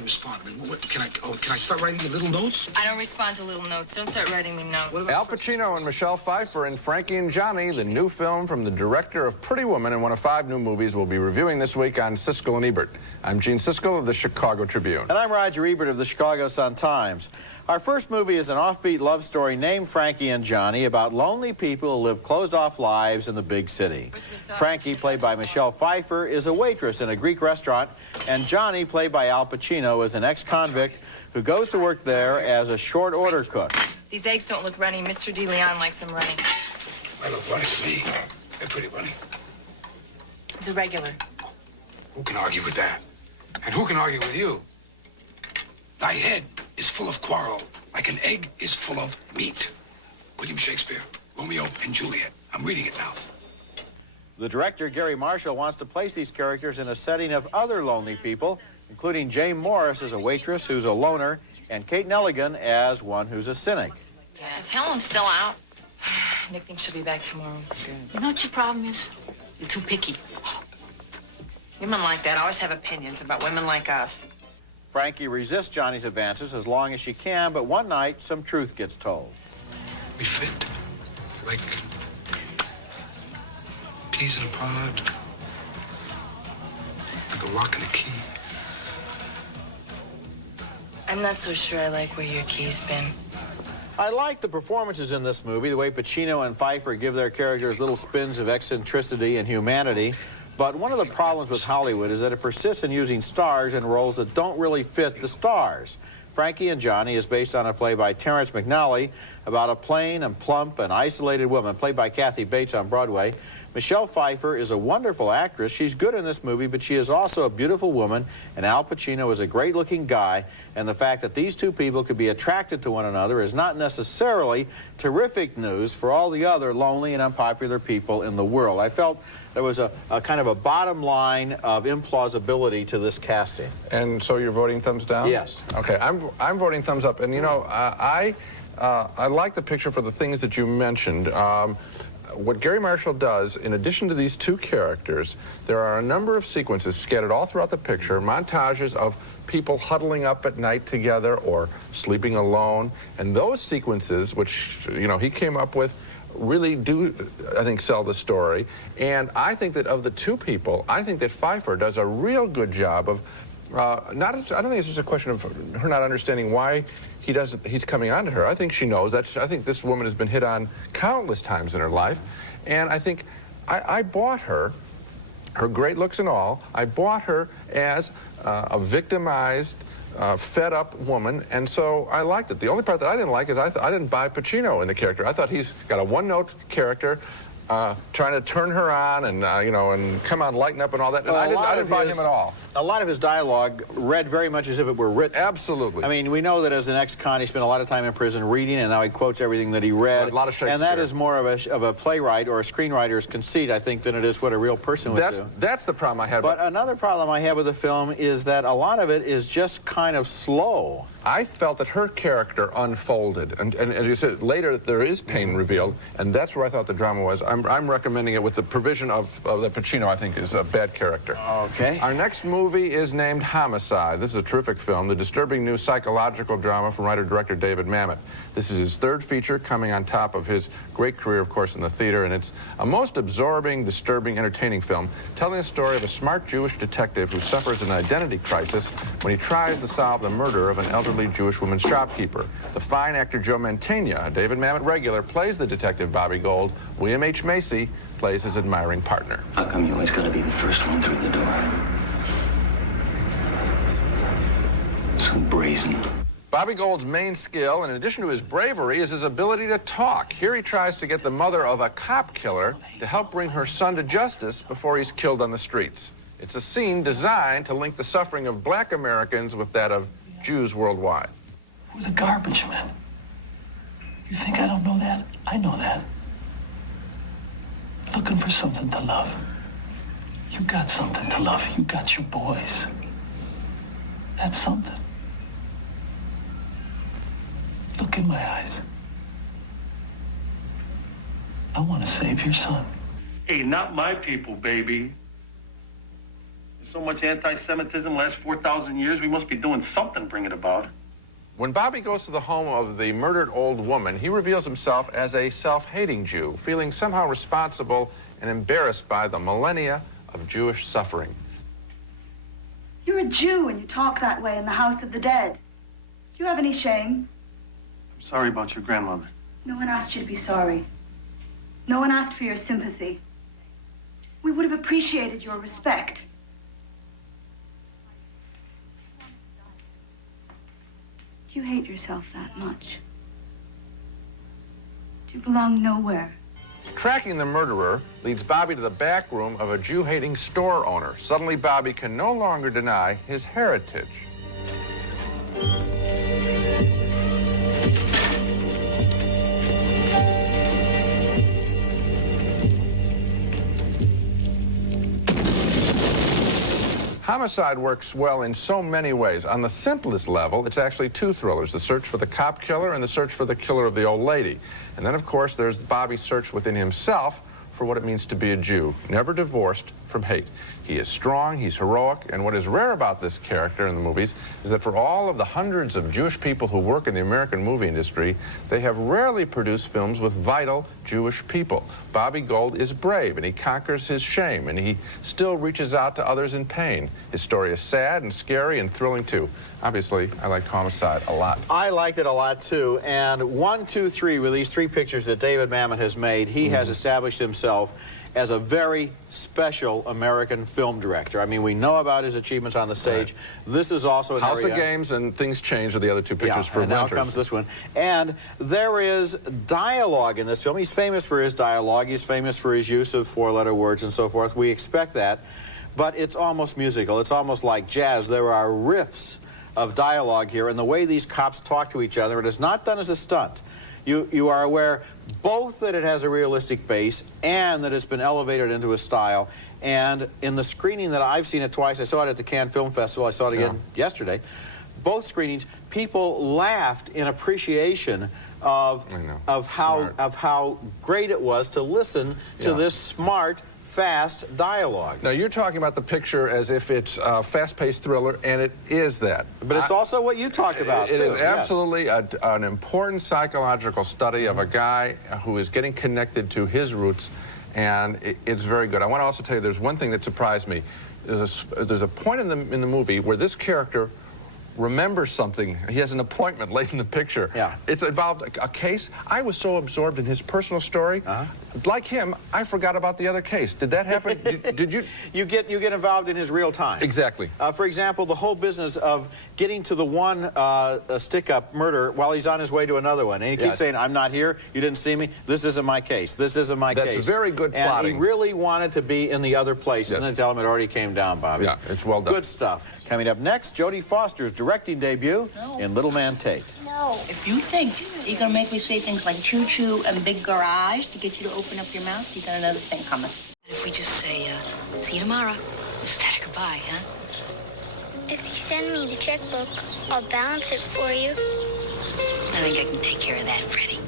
Respond. I mean, can I start writing you little notes? I don't respond to little notes. Don't start writing me notes. Al Pacino and Michelle Pfeiffer in Frankie and Johnny, the new film from the director of Pretty Woman and one of 5 new movies we'll be reviewing this week on Siskel and Ebert. I'm Gene Siskel of the Chicago Tribune. And I'm Roger Ebert of the Chicago Sun-Times. Our first movie is an offbeat love story named Frankie and Johnny about lonely people who live closed-off lives in the big city. Frankie, played by Michelle Pfeiffer, is a waitress in a Greek restaurant, and Johnny, played by Al Pacino, is an ex-convict who goes to work there as a short-order cook. These eggs don't look runny. Mr. DeLeon likes them runny. They look runny to me. They're pretty runny. It's a regular. Who can argue with that? And who can argue with you? Thy head is full of quarrel, like an egg is full of meat. William Shakespeare, Romeo and Juliet. I'm reading it now. The director, Gary Marshall, wants to place these characters in a setting of other lonely people, including Jane Morris as a waitress who's a loner, and Kate Nelligan as one who's a cynic. Yeah. Is Helen still out? Nick thinks she'll be back tomorrow. Good. You know what your problem is? You're too picky. Women like that always have opinions about women like us. Frankie resists Johnny's advances as long as she can, but one night, some truth gets told. We fit like peas in a pod, like a lock and a key. I'm not so sure I like where your key's been. I like the performances in this movie, the way Pacino and Pfeiffer give their characters little spins of eccentricity and humanity. But one of the problems with Hollywood is that it persists in using stars in roles that don't really fit the stars. Frankie and Johnny is based on a play by Terrence McNally about a plain and plump and isolated woman, played by Kathy Bates on Broadway. Michelle Pfeiffer is a wonderful actress. She's good in this movie, but she is also a beautiful woman, and Al Pacino is a great-looking guy, and the fact that these two people could be attracted to one another is not necessarily terrific news for all the other lonely and unpopular people in the world. I felt there was a kind of a bottom line of implausibility to this casting. And so you're voting thumbs down? Yes. Okay, I'm voting thumbs up. And, you know, I like the picture for the things that you mentioned. What Gary Marshall does, in addition to these two characters, there are a number of sequences scattered all throughout the picture, montages of people huddling up at night together or sleeping alone. And those sequences, which, you know, he came up with, really do, I think, sell the story. And I think that of the two people, I think that Pfeiffer does a real good job of I don't think it's just a question of her not understanding why he's coming on to her. I think she knows that. I think this woman has been hit on countless times in her life. And I think I bought her great looks and all, I bought her as a victimized, fed-up woman, and so I liked it. The only part that I didn't like is I didn't buy Pacino in the character. I thought he's got a one-note character, trying to turn her on and, you know, and come on, lighten up and all that. And well, I didn't buy him at all. A lot of his dialogue read very much as if it were written. Absolutely. I mean, we know that as an ex-con, he spent a lot of time in prison reading, and now he quotes everything that he read. A lot of Shakespeare. And that is more of a playwright or a screenwriter's conceit, I think, than it is what a real person would do. That's the problem I had. But another problem I have with the film is that a lot of it is just kind of slow. I felt that her character unfolded, and as you said, later there is pain revealed, and that's where I thought the drama was. I'm recommending it with the provision of that Pacino, I think, is a bad character. Okay. Our next movie is named Homicide. This is a terrific film, the disturbing new psychological drama from writer-director David Mamet. This is his third feature, coming on top of his great career, of course, in the theater, and it's a most absorbing, disturbing, entertaining film, telling the story of a smart Jewish detective who suffers an identity crisis when he tries to solve the murder of an elderly Jewish woman shopkeeper. The fine actor Joe Mantegna, a David Mamet regular, plays the detective Bobby Gold. William H. Macy plays his admiring partner. How come you always gotta be the first one through the door? So brazen. Bobby Gold's main skill, in addition to his bravery, is his ability to talk. Here he tries to get the mother of a cop killer to help bring her son to justice before he's killed on the streets. It's a scene designed to link the suffering of black Americans with that of Jews worldwide. We're the garbage men. You think I don't know that? I know that. Looking for something to love. You got something to love. You got your boys. That's something. Look in my eyes. I want to save your son. Hey, not my people, baby. There's so much anti-Semitism last 4,000 years, we must be doing something to bring it about. When Bobby goes to the home of the murdered old woman, he reveals himself as a self-hating Jew, feeling somehow responsible and embarrassed by the millennia of Jewish suffering. You're a Jew and you talk that way in the house of the dead. Do you have any shame? I'm sorry about your grandmother. No one asked you to be sorry. No one asked for your sympathy. We would have appreciated your respect. Do you hate yourself that much? Do you belong nowhere? Tracking the murderer leads Bobby to the back room of a Jew-hating store owner. Suddenly, Bobby can no longer deny his heritage. Homicide works well in so many ways. On the simplest level, it's actually two thrillers, the search for the cop killer and the search for the killer of the old lady. And then, of course, there's Bobby's search within himself for what it means to be a Jew, never divorced from hate. He is strong, he's heroic, and what is rare about this character in the movies is that for all of the hundreds of Jewish people who work in the American movie industry, they have rarely produced films with vital Jewish people. Bobby Gold is brave, and he conquers his shame, and he still reaches out to others in pain. His story is sad and scary and thrilling, too. Obviously, I like Homicide a lot. I liked it a lot, too. And 1, 2, 3, with these 3 pictures that David Mamet has made, he has established himself as a very special American film director. I mean, we know about his achievements on the stage. Right. This is also an House area... of Games and Things Change are the other 2 pictures for and Winters. now comes this one. And there is dialogue in this film. He's famous for his dialogue. He's famous for his use of 4-letter words and so forth. We expect that. But it's almost musical. It's almost like jazz. There are riffs of dialogue here, and the way these cops talk to each other, it is not done as a stunt. You are aware both that it has a realistic base and that it's been elevated into a style. And in the screening that I've seen it twice, I saw it at the Cannes Film Festival, I saw it again yesterday, both screenings, people laughed in appreciation of how great it was to listen to this smart, fast dialogue. Now, you're talking about the picture as if it's a fast-paced thriller, and it is that. But it's also what you talked about, It too. is absolutely an important psychological study of a guy who is getting connected to his roots, and it's very good. I want to also tell you there's one thing that surprised me. There's a point in the movie where this character remembers something. He has an appointment late in the picture. Yeah. It's involved a case. I was so absorbed in his personal story. Like him, I forgot about the other case. Did that happen? did you? You get involved in his real time. Exactly. For example, the whole business of getting to the one stick-up murder while he's on his way to another one. And he keeps saying, I'm not here, you didn't see me, this isn't my case, this isn't my case. That's very good plotting. And he really wanted to be in the other place, and then tell him it already came down, Bobby. Yeah, it's well done. Good stuff. Coming up next, Jodie Foster's directing debut in Little Man Tate. No. If you think you're going to make me say things like choo-choo and big garage to get you to open up your mouth, you got another thing coming. If we just say, see you tomorrow, is that a goodbye, huh? If you send me the checkbook, I'll balance it for you. I think I can take care of that, Freddie.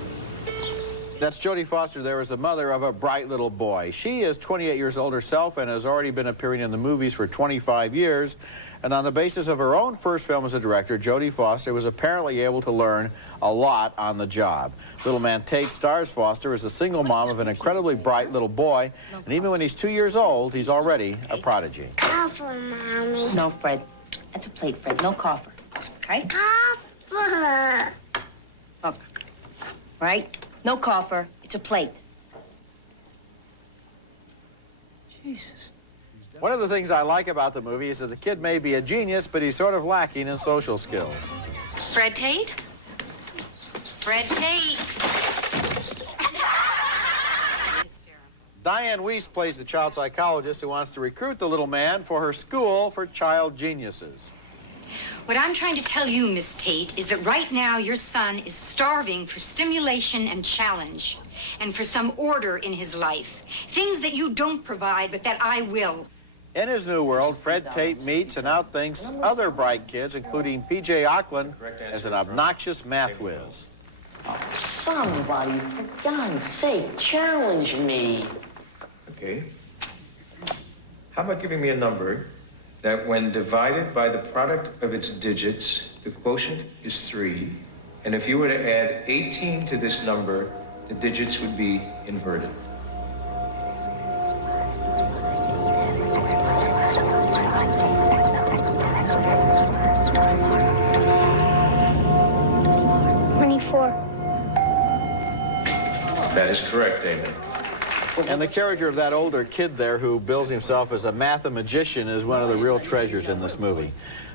That's Jodie Foster there as the mother of a bright little boy. She is 28 years old herself and has already been appearing in the movies for 25 years. And on the basis of her own first film as a director, Jodie Foster was apparently able to learn a lot on the job. Little Man Tate stars Foster as a single mom of an incredibly bright little boy. And even when he's 2 years old, he's already a prodigy. Copper, Mommy. No, Fred. That's a plate, Fred. No coffer. Okay? Copper. Look. Right? No coffer. It's a plate. Jesus. One of the things I like about the movie is that the kid may be a genius, but he's sort of lacking in social skills. Fred Tate? Fred Tate. Diane Wiest plays the child psychologist who wants to recruit the little man for her school for child geniuses. What I'm trying to tell you, Miss Tate, is that right now your son is starving for stimulation and challenge, and for some order in his life. Things that you don't provide, but that I will. In his new world, Fred Tate meets and outthinks other bright kids, including P.J. Auckland as an obnoxious math whiz. Oh, somebody, for God's sake, challenge me. Okay. How about giving me a number that when divided by the product of its digits, the quotient is 3, and if you were to add 18 to this number, the digits would be inverted. That is correct, Damon. And the character of that older kid there who bills himself as a mathemagician is one of the real treasures in this movie.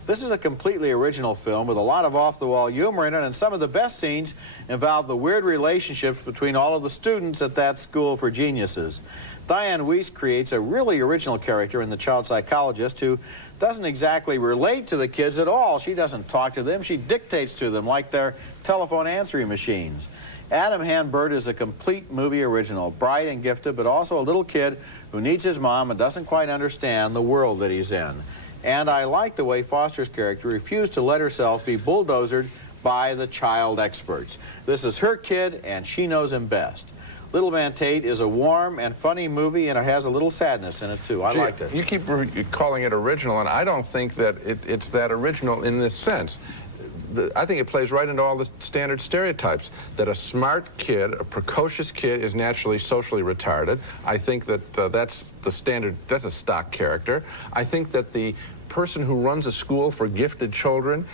This is a completely original film with a lot of off-the-wall humor in it, and some of the best scenes involve the weird relationships between all of the students at that school for geniuses. Diane Wiest creates a really original character in the child psychologist who doesn't exactly relate to the kids at all. She doesn't talk to them, she dictates to them like they're telephone answering machines. Adam Hanbert is a complete movie original, bright and gifted, but also a little kid who needs his mom and doesn't quite understand the world that he's in. And I like the way Foster's character refused to let herself be bulldozered by the child experts. This is her kid, and she knows him best. Little Man Tate is a warm and funny movie, and it has a little sadness in it, too. I liked it. You keep calling it original, and I don't think that it's that original in this sense. I think it plays right into all the standard stereotypes, that a smart kid, a precocious kid, is naturally socially retarded. I think that that's the standard, that's a stock character. I think that the person who runs a school for gifted children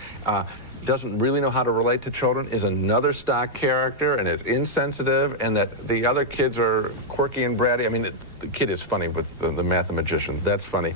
doesn't really know how to relate to children is another stock character and is insensitive, and that the other kids are quirky and bratty. I mean, the kid is funny with the mathematician. That's funny.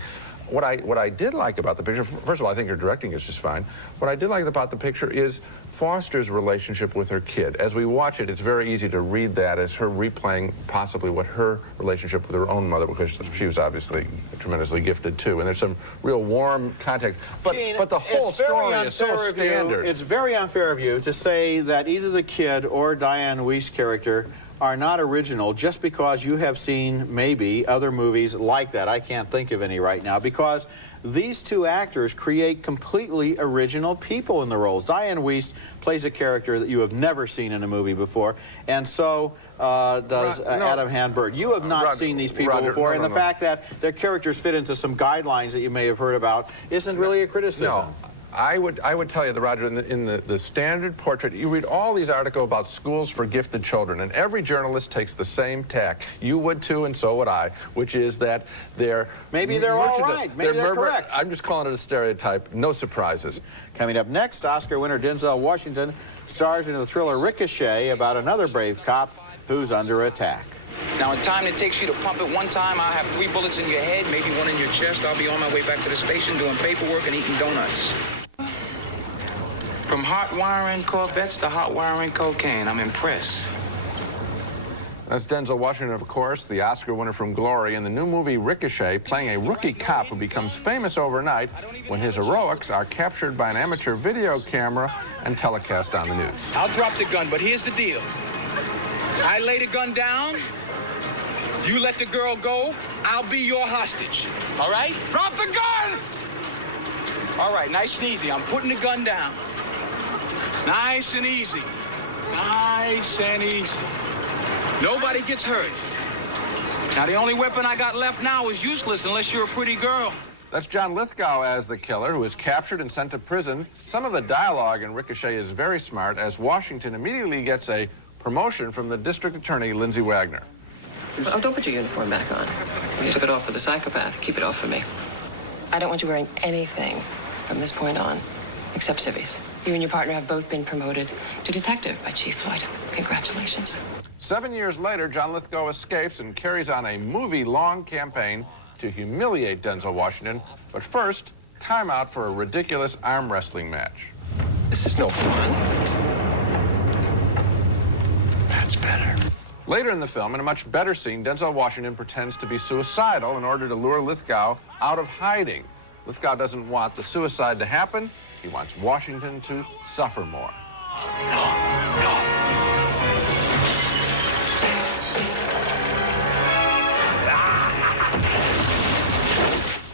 What I did like about the picture, first of all, I think her directing is just fine. What I did like about the picture is Foster's relationship with her kid. As we watch it, it's very easy to read that as her replaying possibly what her relationship with her own mother, because she was obviously tremendously gifted too, and there's some real warm contact. But the whole story is so standard. It's very unfair of you to say that either the kid or Diane Wiest's character are not original just because you have seen maybe other movies like that. I can't think of any right now, because these two actors create completely original people in the roles. Diane Wiest plays a character that you have never seen in a movie before, and so does Adam Hanbert. You have not seen these people before, and the fact that their characters fit into some guidelines that you may have heard about isn't really a criticism. No. I would tell you that, Roger, in the standard portrait, you read all these articles about schools for gifted children, and every journalist takes the same tack. You would too, and so would I, which is that they're... Maybe they're all right. Maybe they're correct. I'm just calling it a stereotype. No surprises. Coming up next, Oscar winner Denzel Washington stars in the thriller Ricochet about another brave cop who's under attack. Now, in time it takes you to pump it one time, I'll have 3 bullets in your head, maybe 1 in your chest. I'll be on my way back to the station doing paperwork and eating donuts. From hot wiring Corvettes to hot wiring cocaine, I'm impressed. That's Denzel Washington, of course, the Oscar winner from Glory, in the new movie Ricochet, playing a rookie cop who becomes famous overnight when his heroics are captured by an amateur video camera and telecast on the news. I'll drop the gun, but here's the deal. I lay the gun down, you let the girl go, I'll be your hostage. All right? Drop the gun! All right, nice and easy. I'm putting the gun down. Nice and easy. Nice and easy. Nobody gets hurt. Now, the only weapon I got left now is useless unless you're a pretty girl. That's John Lithgow as the killer, who is captured and sent to prison. Some of the dialogue in Ricochet is very smart, as Washington immediately gets a promotion from the district attorney, Lindsay Wagner. Oh, don't put your uniform back on. You took it off for the psychopath. Keep it off for me. I don't want you wearing anything from this point on, except civvies. You and your partner have both been promoted to detective by Chief Floyd. Congratulations. 7 years later, John Lithgow escapes and carries on a movie-long campaign to humiliate Denzel Washington. But first, time out for a ridiculous arm wrestling match. This is no fun. That's better. Later in the film, in a much better scene, Denzel Washington pretends to be suicidal in order to lure Lithgow out of hiding. Lithgow doesn't want the suicide to happen. He wants Washington to suffer more.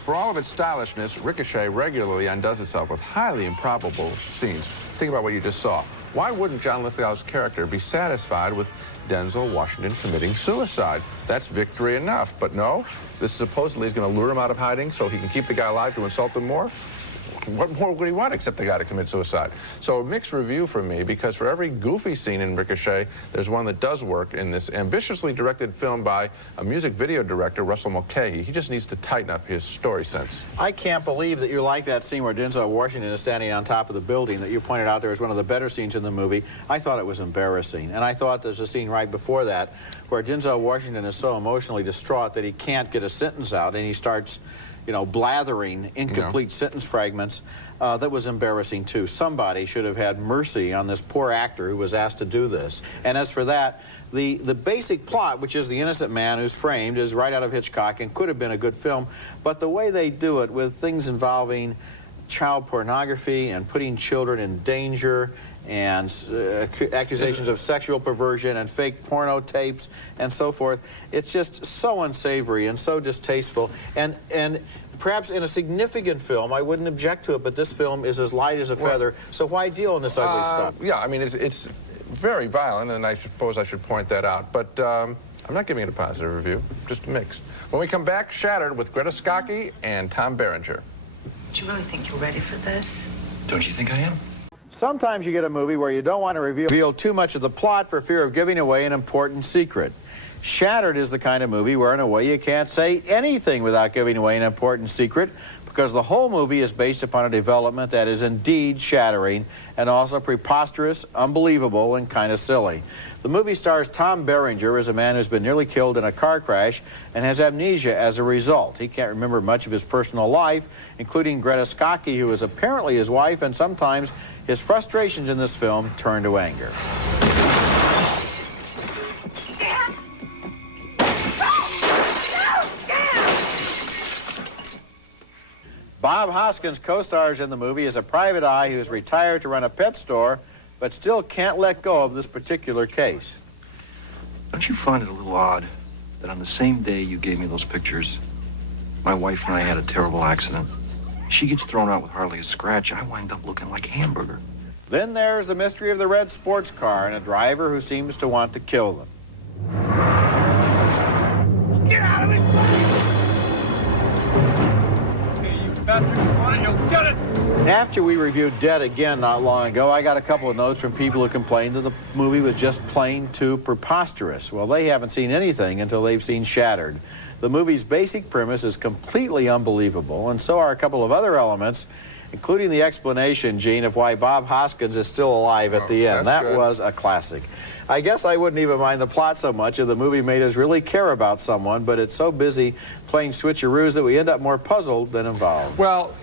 For all of its stylishness, Ricochet regularly undoes itself with highly improbable scenes. Think about what you just saw. Why wouldn't John Lithgow's character be satisfied with Denzel Washington committing suicide? That's victory enough. But no, this supposedly is going to lure him out of hiding so he can keep the guy alive to insult him more? What more would he want except the guy to commit suicide? So a mixed review for me, because for every goofy scene in Ricochet, there's one that does work in this ambitiously directed film by a music video director, Russell Mulcahy. He just needs to tighten up his story sense. I can't believe that you like that scene where Denzel Washington is standing on top of the building that you pointed out there as one of the better scenes in the movie. I thought it was embarrassing. And I thought there's a scene right before that where Denzel Washington is so emotionally distraught that he can't get a sentence out, and he starts, you know, blathering incomplete sentence fragments. That was embarrassing, too. Somebody should have had mercy on this poor actor who was asked to do this. And as for that, the basic plot, which is the innocent man who's framed, is right out of Hitchcock and could have been a good film. But the way they do it with things involving child pornography and putting children in danger and accusations of sexual perversion and fake porno tapes and so forth, it's just so unsavory and so distasteful. And perhaps in a significant film, I wouldn't object to it, but this film is as light as a feather, so why deal in this ugly stuff? Yeah, I mean, it's very violent, and I suppose I should point that out, but I'm not giving it a positive review, just mixed. When we come back, Shattered with Greta Scacchi and Tom Berenger. Do you really think you're ready for this? Don't you think I am? Sometimes you get a movie where you don't want to reveal too much of the plot for fear of giving away an important secret. Shattered is the kind of movie where, in a way, you can't say anything without giving away an important secret, because the whole movie is based upon a development that is indeed shattering and also preposterous, unbelievable, and kind of silly. The movie stars Tom Berenger as a man who's been nearly killed in a car crash and has amnesia as a result. He can't remember much of his personal life, including Greta Scacchi, who is apparently his wife, and sometimes his frustrations in this film turn to anger. Bob Hoskins co-stars in the movie as a private eye who is retired to run a pet store, but still can't let go of this particular case. Don't you find it a little odd that on the same day you gave me those pictures, my wife and I had a terrible accident? She gets thrown out with hardly a scratch. I wind up looking like a hamburger. Then there's the mystery of the red sports car and a driver who seems to want to kill them. Get out of it! After we reviewed Dead Again not long ago, I got a couple of notes from people who complained that the movie was just plain too preposterous. Well, they haven't seen anything until they've seen Shattered. The movie's basic premise is completely unbelievable, and so are a couple of other elements, including the explanation, Gene, of why Bob Hoskins is still alive at the end. That was a classic. I guess I wouldn't even mind the plot so much if the movie made us really care about someone, but it's so busy playing switcheroos that we end up more puzzled than involved. Well,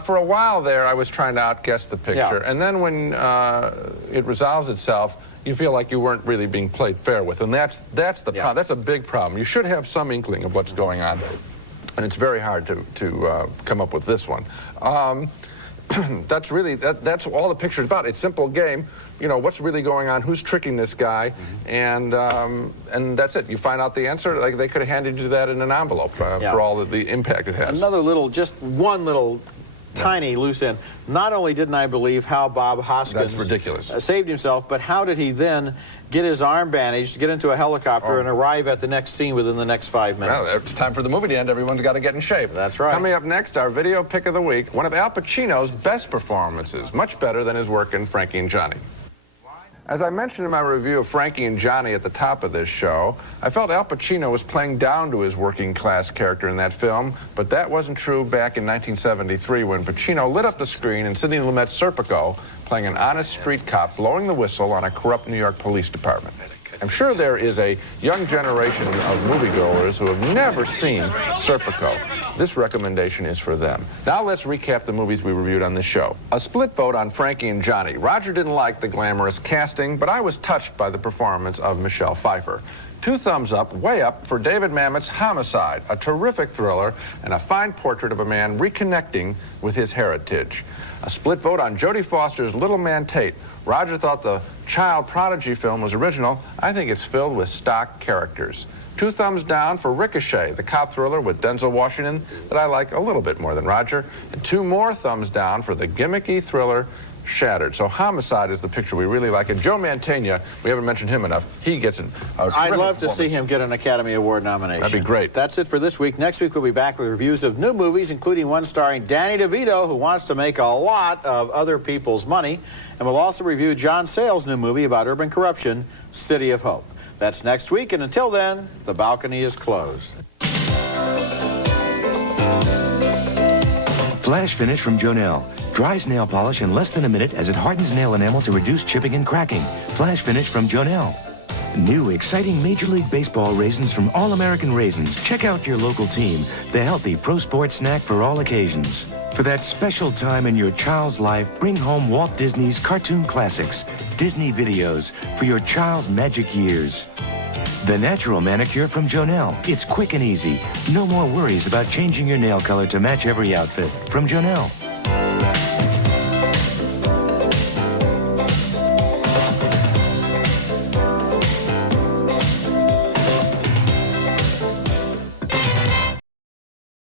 for a while there, I was trying to outguess the picture, and then when it resolves itself, you feel like you weren't really being played fair with, and that's the problem. That's a big problem. You should have some inkling of what's going on, and it's very hard to come up with this one. That's really that's all the picture's about. It's a simple game. You know, what's really going on, who's tricking this guy, and that's it. You find out the answer. Like, they could have handed you that in an envelope for all of the impact it has. Another little, just one little tiny loose end. Not only didn't I believe how Bob Hoskins That's ridiculous. Saved himself, but how did he then get his arm bandaged, get into a helicopter, and arrive at the next scene within the next 5 minutes? Well, it's time for the movie to end. Everyone's got to get in shape. That's right. Coming up next, our video pick of the week, one of Al Pacino's best performances, much better than his work in Frankie and Johnny. As I mentioned in my review of Frankie and Johnny at the top of this show, I felt Al Pacino was playing down to his working-class character in that film, but that wasn't true back in 1973 when Pacino lit up the screen in Sidney Lumet's Serpico, playing an honest street cop blowing the whistle on a corrupt New York police department. I'm sure there is a young generation of moviegoers who have never seen Serpico. This recommendation is for them. Now let's recap the movies we reviewed on this show. A split vote on Frankie and Johnny. Roger didn't like the glamorous casting, but I was touched by the performance of Michelle Pfeiffer. 2 thumbs up, way up, for David Mamet's Homicide, a terrific thriller and a fine portrait of a man reconnecting with his heritage. A split vote on Jodie Foster's Little Man Tate. Roger thought the child prodigy film was original. I think it's filled with stock characters. 2 thumbs down for Ricochet, the cop thriller with Denzel Washington that I like a little bit more than Roger. And 2 more thumbs down for the gimmicky thriller Shattered. So Homicide is the picture we really like. And Joe Mantegna, we haven't mentioned him enough. He gets a I'd love to see him get an Academy Award nomination. That'd be great. That's it for this week. Next week, we'll be back with reviews of new movies, including one starring Danny DeVito, who wants to make a lot of other people's money. And we'll also review John Sayles' new movie about urban corruption, City of Hope. That's next week, and until then, the balcony is closed. Flash finish from Jonell. Dries nail polish in less than a minute as it hardens nail enamel to reduce chipping and cracking. Flash finish from Jonell. New exciting Major League Baseball raisins from All-American Raisins. Check out your local team, the healthy pro sports snack for all occasions. For that special time in your child's life, bring home Walt Disney's cartoon classics, Disney videos, for your child's magic years. The Natural Manicure from Jonell. It's quick and easy. No more worries about changing your nail color to match every outfit. From Jonell.